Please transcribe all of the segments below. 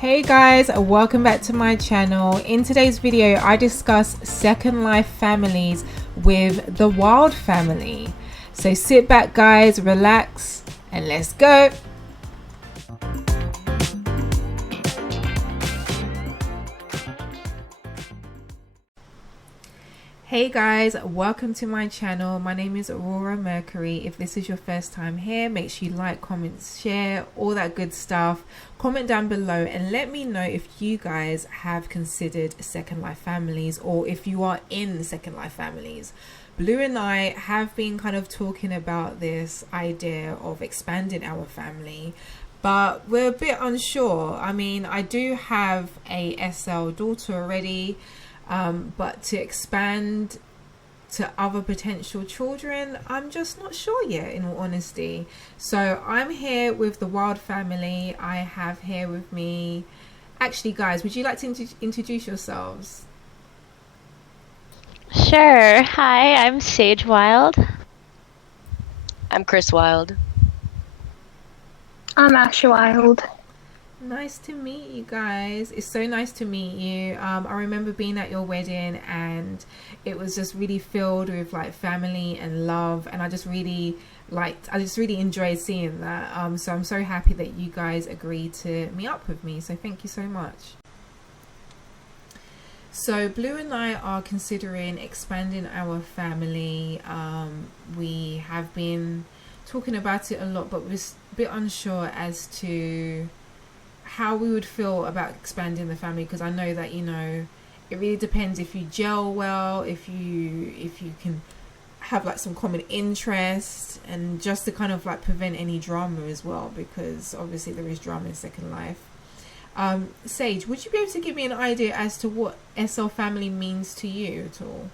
Hey guys, welcome back to my channel. In today's video I discuss Second Life Families with the Wilde family. So sit back guys, relax and let's go. Hey guys, welcome to my channel. My name is Aurora Mercury. If this is your first time here, make sure you like, comment, share, all that good stuff. Comment down below and let me know if you guys have considered Second Life Families or if you are in Second Life Families. Bleu and I have been kind of talking about this idea of expanding our family, but we're a bit unsure. I mean, I do have a SL daughter already. But to expand to other potential children, I'm just not sure yet, in all honesty. So I'm here with the Wilde family. I have here with me, actually guys, would you like to introduce yourselves? Sure. Hi, I'm Sage Wilde. I'm Chris Wilde. I'm Asher Wilde. Nice to meet you guys. It's so nice to meet you. I remember being at your wedding and it was just really filled with like family and love, and I just really enjoyed seeing that. So I'm so happy that you guys agreed to meet up with me, so thank you so much. So Bleu and I are considering expanding our family. We have been talking about it a lot, but we're a bit unsure as to how we would feel about expanding the family, because I know that, you know, it really depends if you gel well, if you can have like some common interest, and just to kind of like prevent any drama as well, because obviously there is drama in Second Life. Sage, would you be able to give me an idea as to what SL family means to you at all?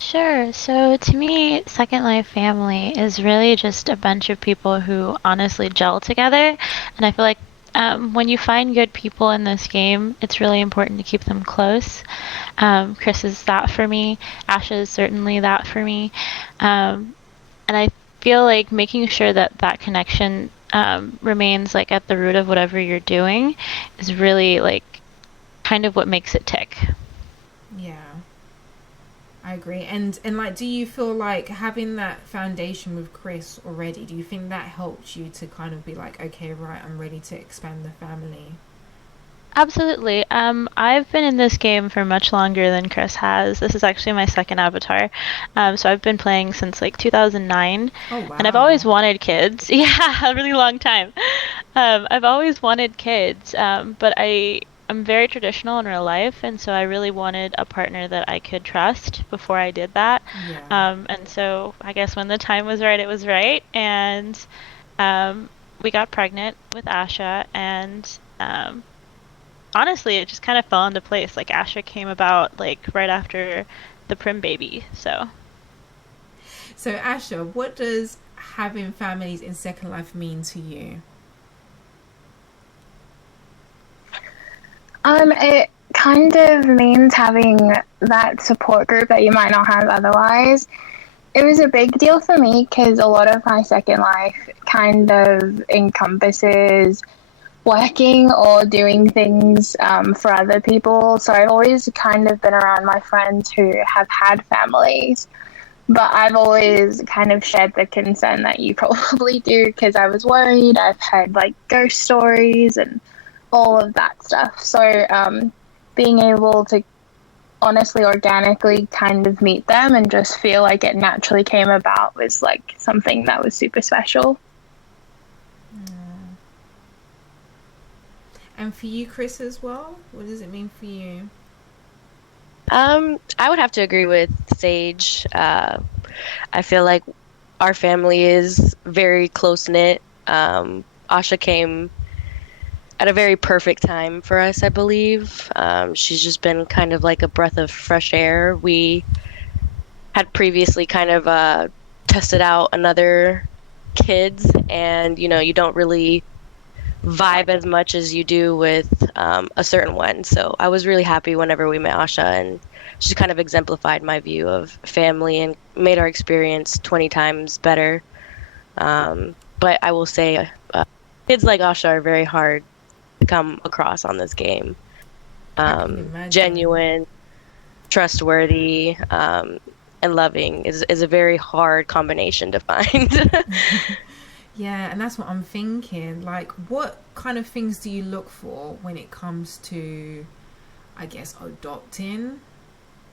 Sure. So to me, Second Life Family is really just a bunch of people who honestly gel together. And I feel like when you find good people in this game, it's really important to keep them close. Chris is that for me. Asha is certainly that for me. And I feel like making sure that that connection remains like at the root of whatever you're doing is really like kind of what makes it tick. Yeah, I agree. And like, do you feel like having that foundation with Chris already, do you think that helped you to kind of be like, okay, right, I'm ready to expand the family? Absolutely. I've been in this game for much longer than Chris has. This is actually my second avatar. So I've been playing since like 2009. Oh wow. And I've always wanted kids. Yeah, a really long time. I've always wanted kids, but I'm very traditional in real life, and so I really wanted a partner that I could trust before I did that. Yeah. And so I guess when the time was right, it was right. And we got pregnant with Asha, and honestly, it just kind of fell into place. Like Asha came about like right after the Prim baby. So Asha, what does having families in Second Life mean to you? It kind of means having that support group that you might not have otherwise. It was a big deal for me because a lot of my Second Life kind of encompasses working or doing things for other people. So I've always kind of been around my friends who have had families, but I've always kind of shared the concern that you probably do because I was worried. I've heard like ghost stories and all of that stuff. So being able to honestly organically kind of meet them and just feel like it naturally came about was like something that was super special. And for you, Chris, as well, what does it mean for you? I would have to agree with Sage. I feel like our family is very close-knit. Asha came at a very perfect time for us, I believe. She's just been kind of like a breath of fresh air. We had previously kind of tested out another kids, and you know, you don't really vibe as much as you do with a certain one. So I was really happy whenever we met Asha, and she kind of exemplified my view of family and made our experience 20 times better. But I will say kids like Asha are very hard to come across on this game. I can imagine. Genuine, trustworthy, and loving is a very hard combination to find. Yeah, and that's what I'm thinking. Like, what kind of things do you look for when it comes to, I guess, adopting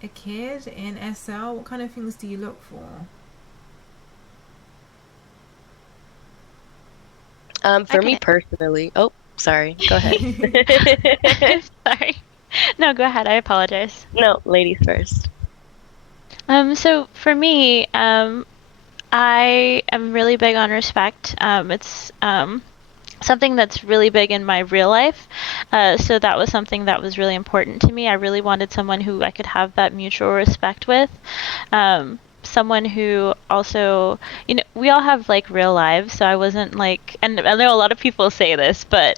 a kid in SL? What kind of things do you look for? For me personally, oh, sorry, go ahead. Sorry. No, go ahead. I apologize. No, ladies first. So for me, I am really big on respect. It's something that's really big in my real life. So that was something that was really important to me. I really wanted someone who I could have that mutual respect with. Someone who also, we all have like real lives. So I wasn't like, and I know a lot of people say this, but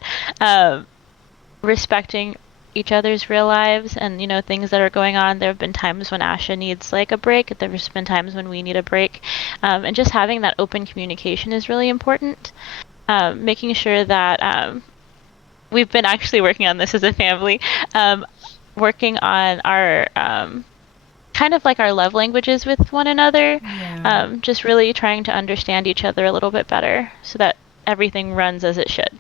respecting each other's real lives and things that are going on. There have been times when Asha needs like a break. There's been times when we need a break, and just having that open communication is really important. Making sure that we've been actually working on this as a family, working on our kind of like our love languages with one another. Yeah. Just really trying to understand each other a little bit better so that everything runs as it should.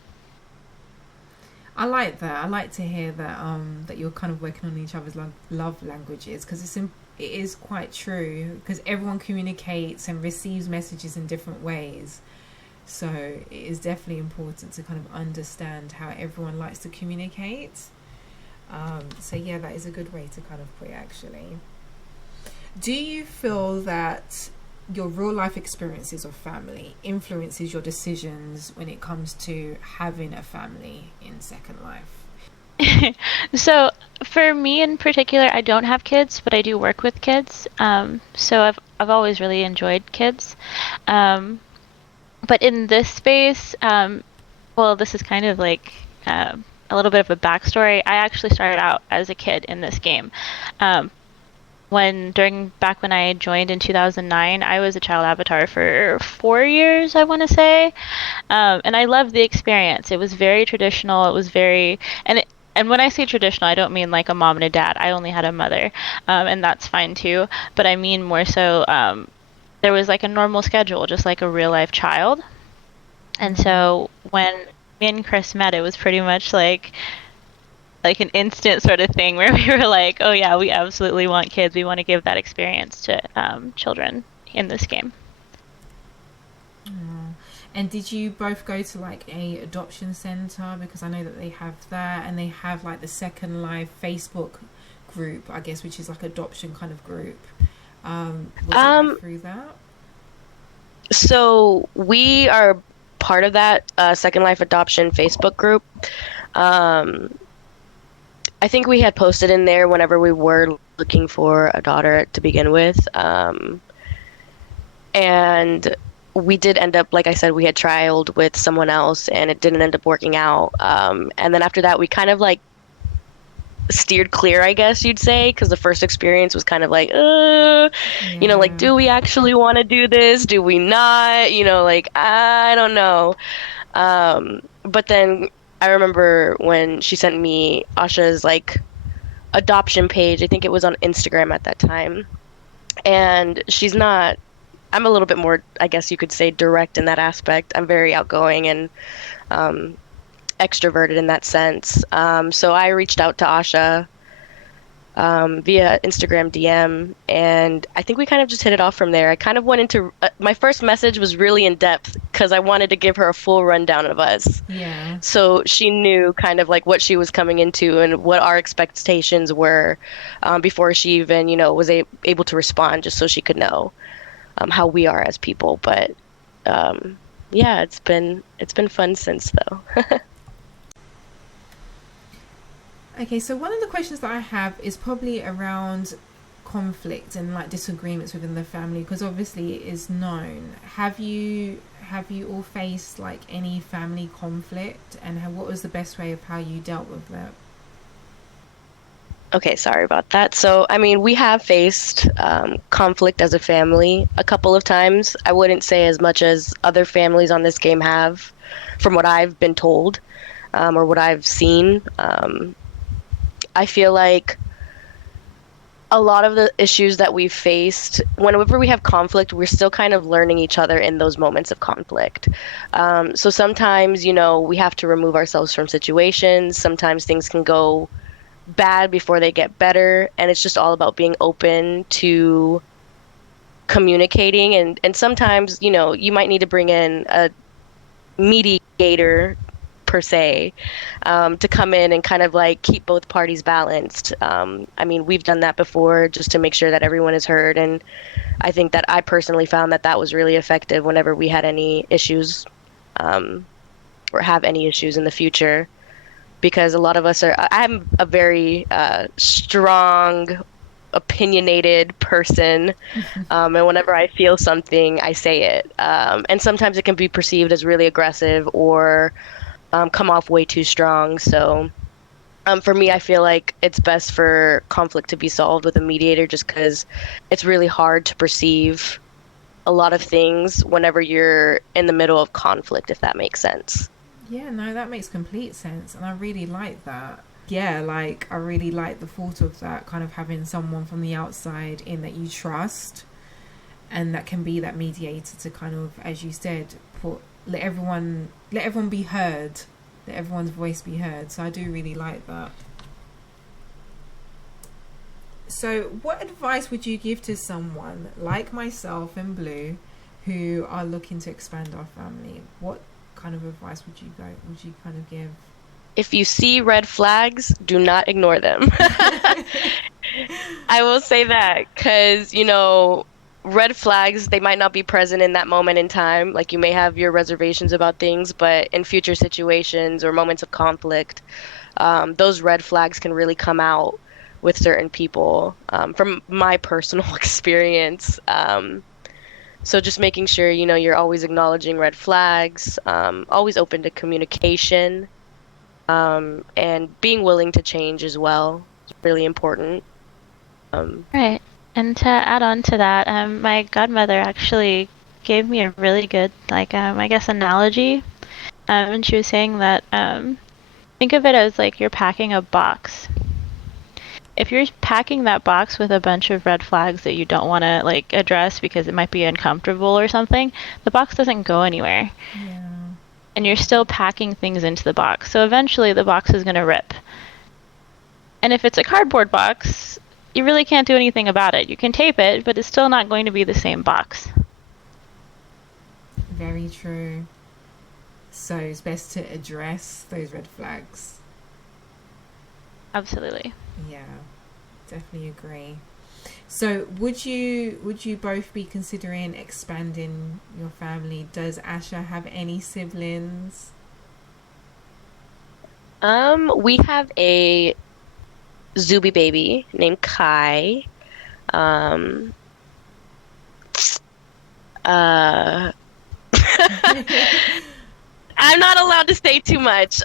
I like that. I like to hear that that you're kind of working on each other's love languages, because it is quite true, because everyone communicates and receives messages in different ways. So it is definitely important to kind of understand how everyone likes to communicate. So yeah, that is a good way to kind of put it, actually. Do you feel that your real life experiences of family influences your decisions when it comes to having a family in Second Life? So for me in particular, I don't have kids, but I do work with kids. So I've always really enjoyed kids. But in this space, well, this is kind of like a little bit of a backstory. I actually started out as a kid in this game. Back when I joined in 2009, I was a child avatar for 4 years, I want to say. And I loved the experience. It was very traditional. It was very, and when I say traditional, I don't mean like a mom and a dad. I only had a mother, and that's fine too. But I mean more so, there was like a normal schedule, just like a real life child. And so when me and Chris met, it was pretty much like an instant sort of thing where we were like, oh yeah, we absolutely want kids. We want to give that experience to children in this game. And did you both go to like a adoption center? Because I know that they have that, and they have like the Second Life Facebook group, I guess, which is like adoption kind of group. Was it through that? So we are part of that Second Life adoption Facebook group. I think we had posted in there whenever we were looking for a daughter to begin with. And we did end up, like I said, we had trialed with someone else and it didn't end up working out. And then after that, we kind of like steered clear, I guess you'd say, because the first experience was kind of like, like, do we actually want to do this? Do we not? Like, I don't know. But then I remember when she sent me Asha's like adoption page. I think it was on Instagram at that time. And I'm a little bit more, I guess you could say, direct in that aspect. I'm very outgoing and extroverted in that sense. So I reached out to Asha via Instagram DM, and I think we kind of just hit it off from there. I kind of went into my first message was really in depth because I wanted to give her a full rundown of us. Yeah. So she knew kind of like what she was coming into and what our expectations were before she even, was able to respond, just so she could know how we are as people. But yeah, it's been fun since though. Okay, so one of the questions that I have is probably around conflict and like disagreements within the family, because obviously it is known. Have you all faced like any family conflict, and what was the best way of how you dealt with that? Okay, sorry about that. So, I mean, we have faced conflict as a family a couple of times. I wouldn't say as much as other families on this game have, from what I've been told. or what I've seen. I feel like a lot of the issues that we've faced, whenever we have conflict, we're still kind of learning each other in those moments of conflict. So sometimes, we have to remove ourselves from situations. Sometimes things can go bad before they get better. And it's just all about being open to communicating. And sometimes, you might need to bring in a mediator per se, to come in and kind of like keep both parties balanced. I mean, we've done that before just to make sure that everyone is heard. And I think that I personally found that that was really effective whenever we had any issues, or have any issues in the future, because a lot of us I'm a very strong, opinionated person. And whenever I feel something, I say it. And sometimes it can be perceived as really aggressive or come off way too strong. So for me, I feel like it's best for conflict to be solved with a mediator, just because it's really hard to perceive a lot of things whenever you're in the middle of conflict, if that makes sense. Yeah, no, that makes complete sense. And I really like that. Yeah, like I really like the thought of that, kind of having someone from the outside in that you trust, and that can be that mediator to kind of, as you said, let everyone be heard, let everyone's voice be heard. So I do really like that. So what advice would you give to someone like myself and Blue who are looking to expand our family? What kind of advice would you kind of give? If you see red flags, do not ignore them. I will say that because, red flags, they might not be present in that moment in time. Like, you may have your reservations about things, but in future situations or moments of conflict, those red flags can really come out with certain people, from my personal experience. So just making sure, you're always acknowledging red flags, always open to communication, and being willing to change as well is really important. Right. And to add on to that, my godmother actually gave me a really good, I guess, analogy. And she was saying that, think of it as like you're packing a box. If you're packing that box with a bunch of red flags that you don't want to address because it might be uncomfortable or something, the box doesn't go anywhere. Yeah. And you're still packing things into the box. So eventually the box is going to rip. And if it's a cardboard box, you really can't do anything about it. You can tape it, but it's still not going to be the same box. Very true. So it's best to address those red flags. Absolutely. Yeah, definitely agree. So would you both be considering expanding your family? Does Asha have any siblings? We have a Zuby baby named Kai. I'm not allowed to say too much.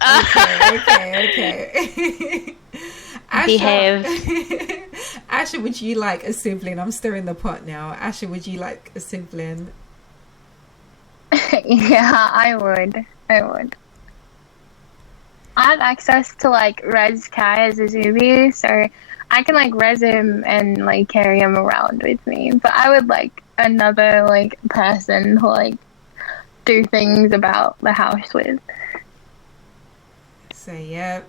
Okay. Asha, Behave. Asha, would you like a sibling? I'm stirring the pot now. Asha, would you like a sibling? Yeah, I would. I have access to res Kai as a Zuby, so I can res him and carry him around with me. But I would like another person to do things about the house with. So yeah,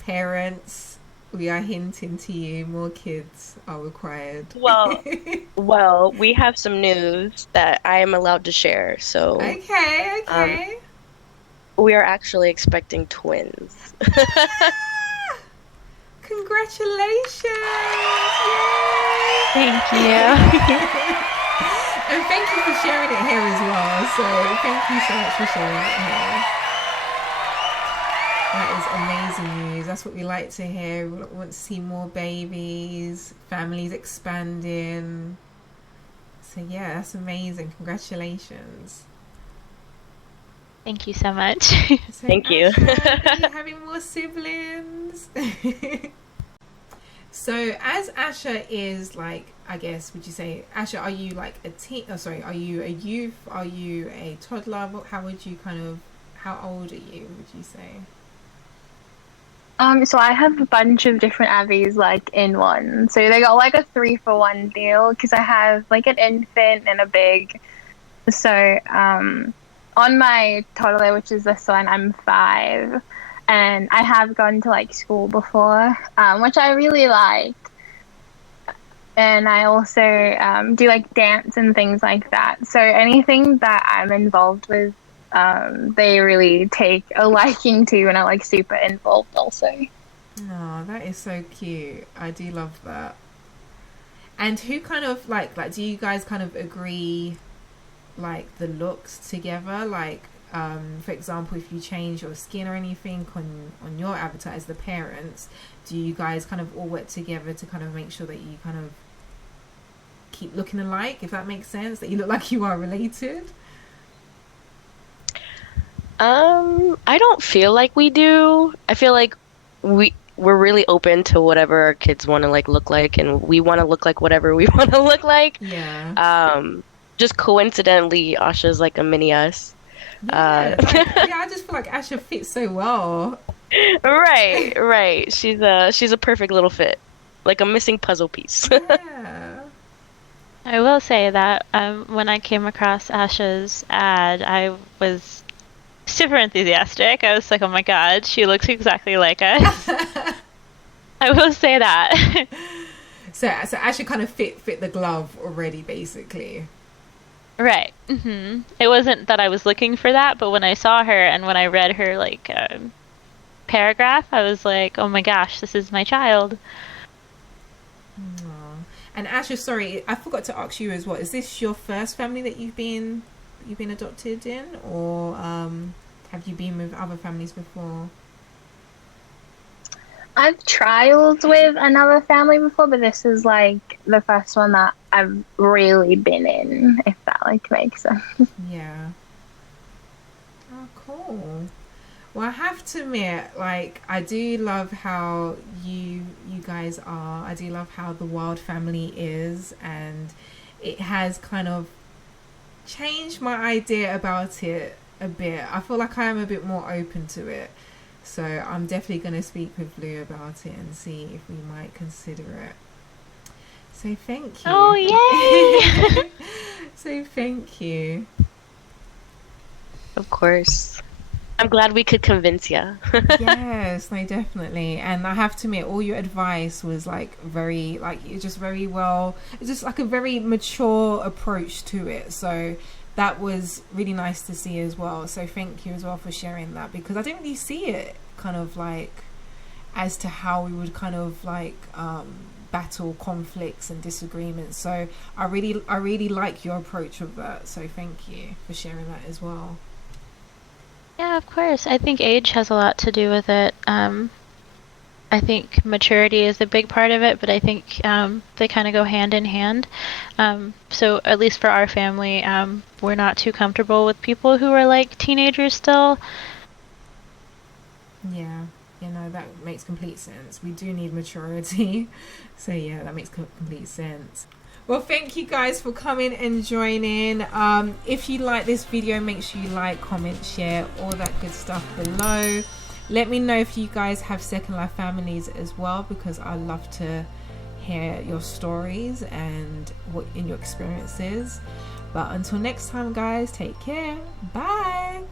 parents, we are hinting to you, more kids are required. Well, we have some news that I am allowed to share. So Okay. We are actually expecting twins. Congratulations! Yay! Thank you. And thank you for sharing it here as well. So thank you so much for sharing it here. That is amazing news. That's what we like to hear. We want to see more babies, families expanding. So yeah, that's amazing. Congratulations. Thank you so much. So Thank you. Asha, are you having more siblings? So as Asha is I guess, would you say, Asha, are you a teen? Oh, sorry, are you a youth? Are you a toddler? How would you how old are you, would you say? So I have a bunch of different Abbeys like in one. So they got like a 3-for-1 deal because I have like an infant and a big. So on my toddler, which is this one, I'm 5, and I have gone to like school before, which I really like. And I also do like dance and things like that. So anything that I'm involved with, they really take a liking to and are like super involved also. Oh, that is so cute. I do love that. And who kind of like do you guys kind of agree like the looks together? Like for example, if you change your skin or anything on your avatar as the parents, do you guys kind of all work together to kind of make sure that you kind of keep looking alike, if that makes sense, that you look like you are related? I don't feel like we do. I feel like we're really open to whatever our kids want to like look like, and we want to look like whatever we want to look like. Yeah. Just coincidentally, Asha's like a mini us. Yeah, I just feel like Asha fits so well. Right. She's a perfect little fit, like a missing puzzle piece. Yeah. I will say that when I came across Asha's ad, I was super enthusiastic. I was like, oh my god, she looks exactly like us. I will say that. So Asha kind of fit the glove already, basically. Right. Mm-hmm. It wasn't that I was looking for that, but when I saw her and when I read her like paragraph, I was like, oh my gosh, this is my child. Aww. And Asha, sorry, I forgot to ask you as well. Is this your first family that you've been adopted in, or have you been with other families before? I've trialed with another family before, but this is like the first one that I've really been in, if that like makes sense. Yeah. Oh, cool. Well, I have to admit, like, I do love how you guys are. I do love how the Wilde family is, and it has kind of changed my idea about it a bit. I feel like I am a bit more open to it. So I'm definitely going to speak with Bleu about it and see if we might consider it. So thank you. Oh, yay! So thank you. Of course. I'm glad we could convince you. Yes, no, definitely. And I have to admit, all your advice was like very, like, it's just very well, it's just like a very mature approach to it. So that was really nice to see as well. So thank you as well for sharing that, because I didn't really see it kind of like as to how we would kind of like battle conflicts and disagreements. So I really like your approach of that. So thank you for sharing that as well. Yeah, of course. I think age has a lot to do with it. I think maturity is a big part of it, but I think they kind of go hand in hand. So at least for our family, we're not too comfortable with people who are like teenagers still. Yeah, that makes complete sense. We do need maturity. So yeah, that makes complete sense. Well, thank you guys for coming and joining. If you like this video, make sure you like, comment, share, all that good stuff below. Let me know if you guys have Second Life families as well, because I love to hear your stories and what in your experiences. But until next time, guys, take care. Bye.